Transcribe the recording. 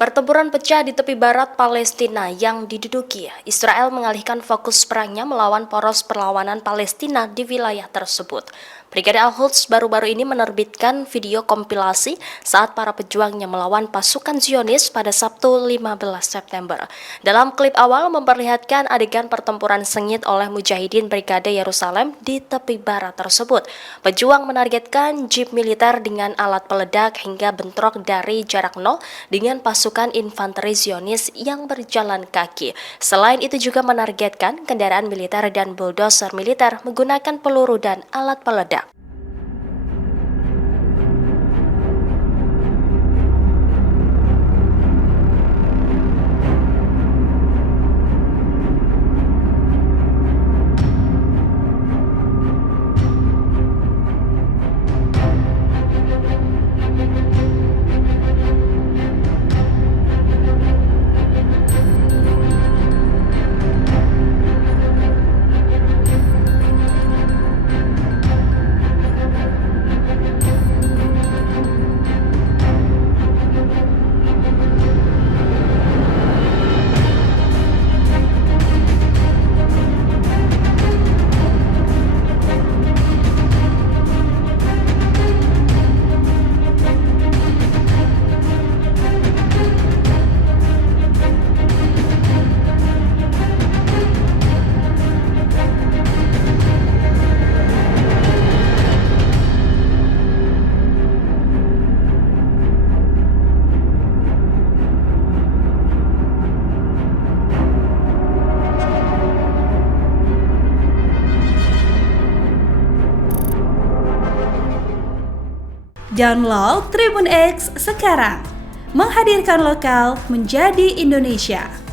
Pertempuran pecah di tepi barat Palestina yang diduduki. Israel mengalihkan fokus perangnya melawan poros perlawanan Palestina di wilayah tersebut. Brigade Al-Quds baru-baru ini menerbitkan video kompilasi saat para pejuangnya melawan pasukan Zionis pada Sabtu 15 September. Dalam klip awal memperlihatkan adegan pertempuran sengit oleh Mujahidin Brigade Yerusalem di tepi barat tersebut. Pejuang menargetkan jeep militer dengan alat peledak hingga bentrok dari jarak nol dengan pasukan infanteri Zionis yang berjalan kaki. Selain itu juga menargetkan kendaraan militer dan bulldozer militer menggunakan peluru dan alat peledak. Download Tribun X sekarang, menghadirkan lokal menjadi Indonesia.